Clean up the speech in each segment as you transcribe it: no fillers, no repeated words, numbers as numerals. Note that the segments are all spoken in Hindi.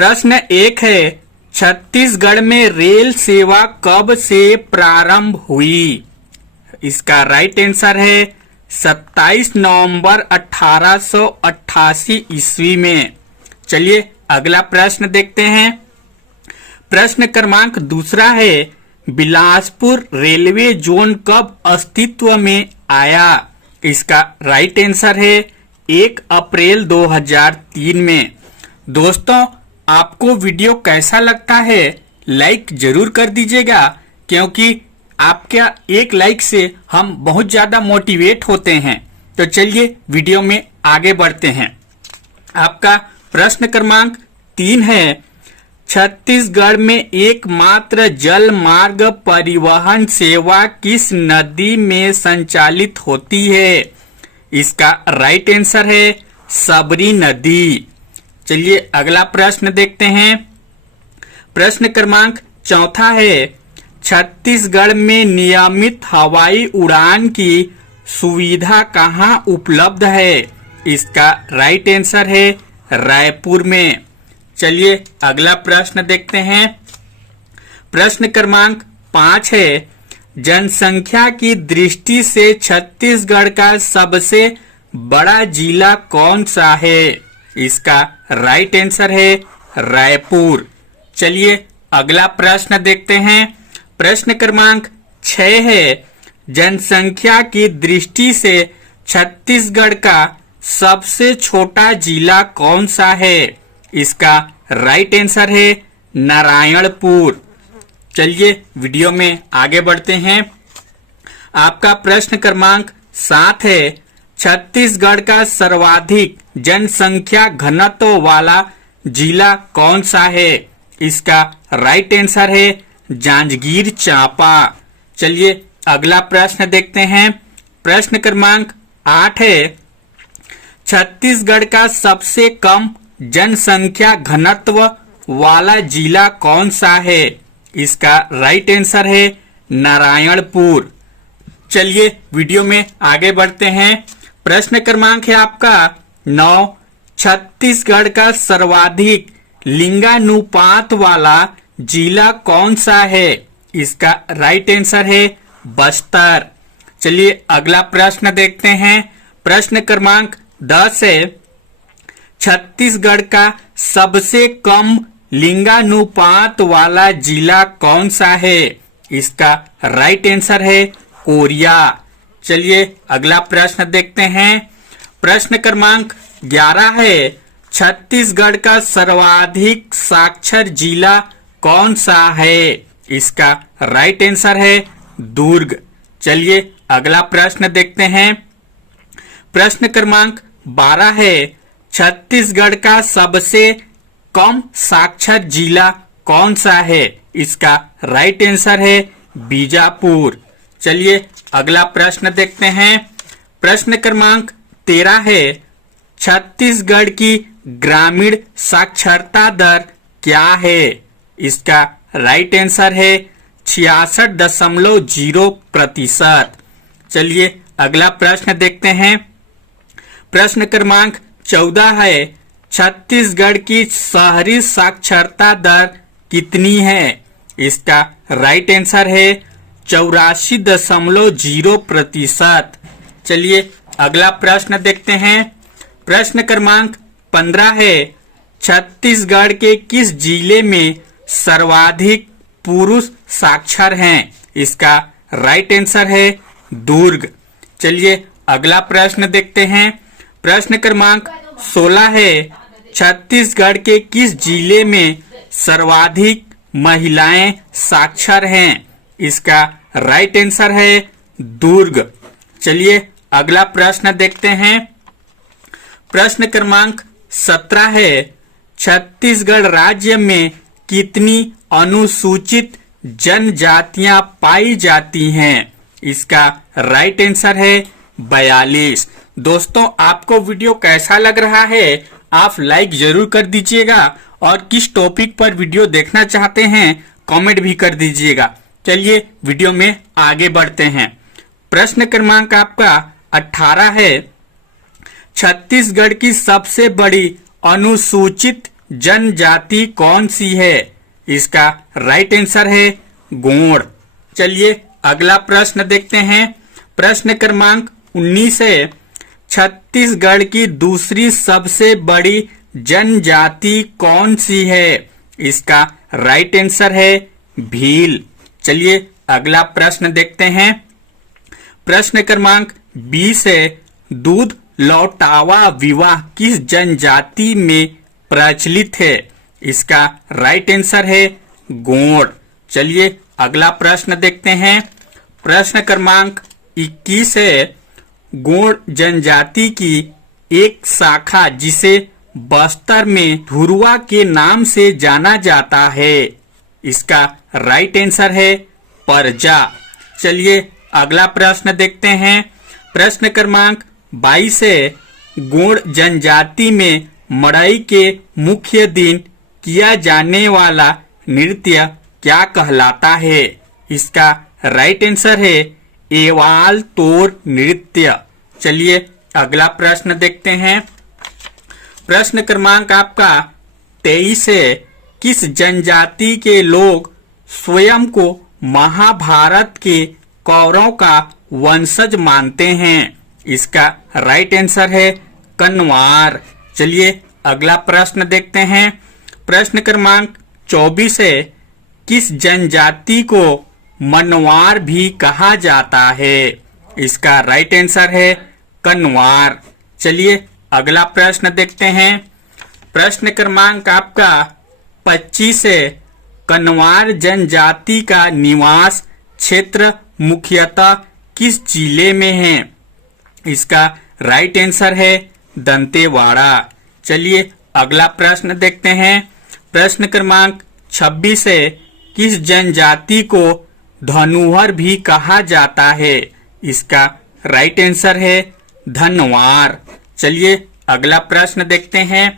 प्रश्न 1 है, छत्तीसगढ़ में रेल सेवा कब से प्रारंभ हुई? इसका राइट आंसर है 27 नवंबर 1888 ईस्वी में। चलिए अगला प्रश्न देखते हैं। प्रश्न क्रमांक 2 है, बिलासपुर रेलवे जोन कब अस्तित्व में आया? इसका राइट आंसर है 1 अप्रैल 2003 में। दोस्तों, आपको वीडियो कैसा लगता है लाइक जरूर कर दीजिएगा, क्योंकि आपका एक लाइक से हम बहुत ज्यादा मोटिवेट होते हैं। तो चलिए वीडियो में आगे बढ़ते हैं। आपका प्रश्न क्रमांक 3 है, छत्तीसगढ़ में एकमात्र जल मार्ग परिवहन सेवा किस नदी में संचालित होती है? इसका राइट आंसर है सबरी नदी। चलिए अगला प्रश्न देखते हैं। प्रश्न क्रमांक 4 है, छत्तीसगढ़ में नियमित हवाई उड़ान की सुविधा कहाँ उपलब्ध है? इसका राइट आंसर है रायपुर में। चलिए अगला प्रश्न देखते हैं। प्रश्न क्रमांक 5 है, जनसंख्या की दृष्टि से छत्तीसगढ़ का सबसे बड़ा जिला कौन सा है? इसका राइट आंसर है रायपुर। चलिए अगला प्रश्न देखते हैं। प्रश्न क्रमांक 6 है, जनसंख्या की दृष्टि से छत्तीसगढ़ का सबसे छोटा जिला कौन सा है? इसका राइट आंसर है नारायणपुर। चलिए वीडियो में आगे बढ़ते हैं। आपका प्रश्न क्रमांक 7 है, छत्तीसगढ़ का सर्वाधिक जनसंख्या घनत्व वाला जिला कौन सा है? इसका राइट आंसर है जांजगीर चांपा। चलिए अगला प्रश्न देखते हैं। प्रश्न क्रमांक 8 है, छत्तीसगढ़ का सबसे कम जनसंख्या घनत्व वाला जिला कौन सा है? इसका राइट आंसर है नारायणपुर। चलिए वीडियो में आगे बढ़ते हैं। प्रश्न क्रमांक है आपका 9, छत्तीसगढ़ का सर्वाधिक लिंगानुपात वाला जिला कौन सा है? इसका राइट आंसर है बस्तर। चलिए अगला प्रश्न देखते हैं। प्रश्न क्रमांक 10 है, छत्तीसगढ़ का सबसे कम लिंगानुपात वाला जिला कौन सा है? इसका राइट आंसर है कोरिया। चलिए अगला प्रश्न देखते हैं। प्रश्न क्रमांक 11 है, छत्तीसगढ़ का सर्वाधिक साक्षर जिला कौन सा है? इसका राइट आंसर है दुर्ग। चलिए अगला प्रश्न देखते हैं। प्रश्न क्रमांक 12 है, छत्तीसगढ़ का सबसे कम साक्षर जिला कौन सा है? इसका राइट आंसर है बीजापुर। चलिए अगला प्रश्न देखते हैं। प्रश्न क्रमांक 13 है, छत्तीसगढ़ की ग्रामीण साक्षरता दर क्या है? इसका राइट आंसर है 66.0%। चलिए अगला प्रश्न देखते हैं। प्रश्न क्रमांक 14 है, छत्तीसगढ़ की शहरी साक्षरता दर कितनी है? इसका राइट आंसर है 84.0%। चलिए अगला प्रश्न देखते हैं। प्रश्न क्रमांक 15 है, छत्तीसगढ़ के किस जिले में सर्वाधिक पुरुष साक्षर हैं? इसका राइट आंसर है दुर्ग। चलिए अगला प्रश्न देखते हैं। प्रश्न क्रमांक 16 है, छत्तीसगढ़ के किस जिले में सर्वाधिक महिलाएं साक्षर हैं? इसका राइट आंसर है दुर्ग। चलिए अगला प्रश्न देखते हैं। प्रश्न क्रमांक 17 है, छत्तीसगढ़ राज्य में कितनी अनुसूचित जनजातियां पाई जाती हैं? इसका राइट आंसर है 42। दोस्तों, आपको वीडियो कैसा लग रहा है आप लाइक जरूर कर दीजिएगा, और किस टॉपिक पर वीडियो देखना चाहते हैं कमेंट भी कर दीजिएगा। चलिए वीडियो में आगे बढ़ते हैं। प्रश्न क्रमांक आपका 18 है, छत्तीसगढ़ की सबसे बड़ी अनुसूचित जनजाति कौन सी है? इसका राइट आंसर है गोंड। चलिए अगला प्रश्न देखते हैं। प्रश्न क्रमांक 19 है, छत्तीसगढ़ की दूसरी सबसे बड़ी जनजाति कौन सी है? इसका राइट आंसर है भील। चलिए अगला प्रश्न देखते हैं। प्रश्न क्रमांक 20 है, दूध लौटावा विवाह किस जनजाति में प्रचलित है? इसका राइट आंसर है गोंड। चलिए अगला प्रश्न देखते हैं। प्रश्न क्रमांक 21 है, गोंड जनजाति की एक शाखा जिसे बस्तर में धुरवा के नाम से जाना जाता है, इसका राइट आंसर है परजा। चलिए अगला प्रश्न देखते हैं। प्रश्न क्रमांक 22 है, गोंड जनजाति में मड़ई के मुख्य दिन किया जाने वाला नृत्य क्या कहलाता है? इसका राइट आंसर है एवाल तोर नृत्य। चलिए अगला प्रश्न देखते हैं। प्रश्न क्रमांक आपका 23 है, किस जनजाति के लोग स्वयं को महाभारत के कौरवों का वंशज मानते हैं? इसका राइट आंसर है कन्वार। चलिए अगला प्रश्न देखते हैं। प्रश्न क्रमांक 24 है, किस जनजाति को मनवार भी कहा जाता है? इसका राइट आंसर है कन्वार। चलिए अगला प्रश्न देखते हैं। प्रश्न क्रमांक आपका 25 है, कन्वार जनजाति का निवास क्षेत्र मुख्यतः किस जिले में है? इसका राइट आंसर है दंतेवाड़ा। चलिए अगला प्रश्न देखते हैं। प्रश्न क्रमांक 26 है, किस जनजाति को धनुहर भी कहा जाता है? इसका राइट आंसर है धनवार। चलिए अगला प्रश्न देखते हैं।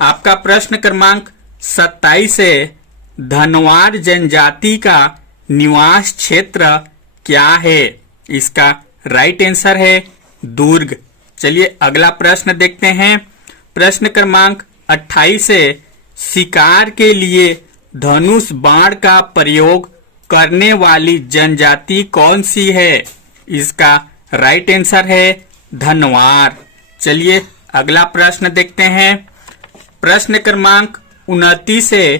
आपका प्रश्न क्रमांक 27 है, धनवार जनजाति का निवास क्षेत्र क्या है? इसका राइट आंसर है दुर्ग। चलिए अगला प्रश्न देखते हैं। प्रश्न क्रमांक 28 है, शिकार के लिए धनुष बाण का प्रयोग करने वाली जनजाति कौन सी है? इसका राइट आंसर है धनवार। चलिए अगला प्रश्न देखते हैं। प्रश्न क्रमांक 29 है,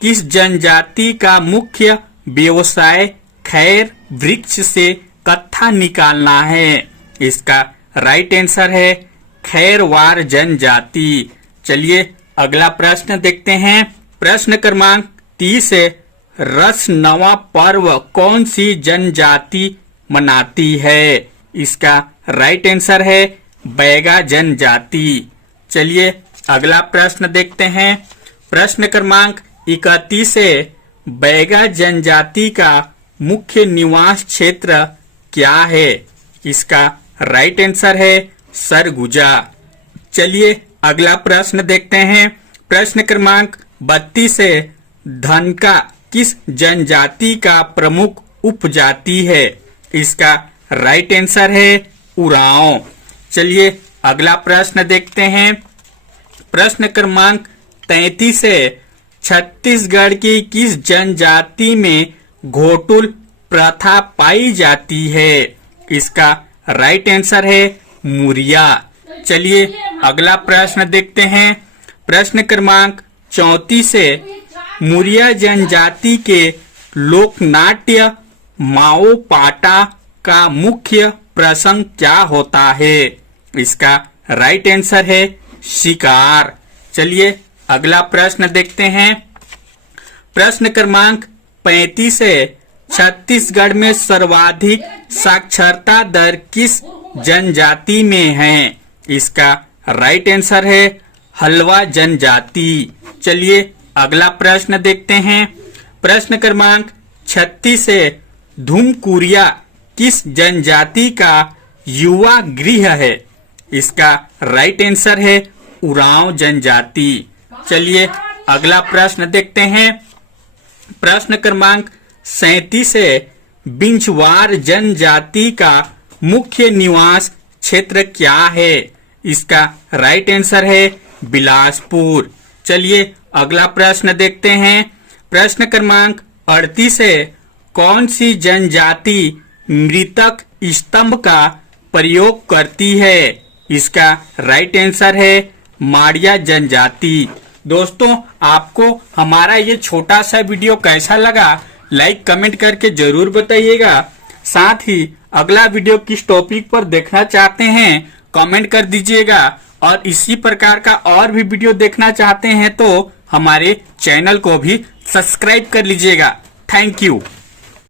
किस जनजाति का मुख्य व्यवसाय खैर वृक्ष से कत्था निकालना है? इसका राइट आंसर है खैरवार जनजाति। चलिए अगला प्रश्न देखते हैं। प्रश्न क्रमांक 30 है, रस नवा पर्व कौन सी जनजाति मनाती है? इसका राइट आंसर है बैगा जनजाति। चलिए अगला प्रश्न देखते हैं। प्रश्न क्रमांक 31 है, बैगा जनजाति का मुख्य निवास क्षेत्र क्या है? इसका राइट आंसर है सरगुजा। चलिए अगला प्रश्न देखते हैं। प्रश्न क्रमांक 32 है, धनका किस जनजाति का प्रमुख उपजाति है? इसका राइट आंसर है उरांव। चलिए अगला प्रश्न देखते हैं। प्रश्न क्रमांक 33 है, छत्तीसगढ़ की किस जनजाति में घोटुल प्रथा पाई जाती है? इसका राइट आंसर है मुरिया। चलिए अगला प्रश्न देखते हैं। प्रश्न क्रमांक 34 है, मुरिया जनजाति के लोकनाट्य माओ पाटा का मुख्य प्रसंग क्या होता है? इसका राइट आंसर है शिकार। चलिए अगला प्रश्न देखते हैं। प्रश्न क्रमांक 35 है, छत्तीसगढ़ में सर्वाधिक साक्षरता दर किस जनजाति में है? इसका राइट आंसर है हलवा जनजाति। चलिए अगला प्रश्न देखते हैं। प्रश्न क्रमांक 36 है, धुमकुरिया किस जनजाति का युवा गृह है? इसका राइट आंसर है उरांव जनजाति। चलिए अगला प्रश्न देखते हैं। प्रश्न क्रमांक 37 है, बिंचवार जनजाति का मुख्य निवास क्षेत्र क्या है? इसका राइट आंसर है बिलासपुर। चलिए अगला प्रश्न देखते हैं। प्रश्न क्रमांक 38 है, कौन सी जनजाति मृतक स्तंभ का प्रयोग करती है? इसका राइट आंसर है माड़िया जनजाति। दोस्तों, आपको हमारा ये छोटा सा वीडियो कैसा लगा लाइक कमेंट करके जरूर बताइएगा। साथ ही अगला वीडियो किस टॉपिक पर देखना चाहते हैं कमेंट कर दीजिएगा, और इसी प्रकार का और भी वीडियो देखना चाहते हैं तो हमारे चैनल को भी सब्सक्राइब कर लीजिएगा। Thank you.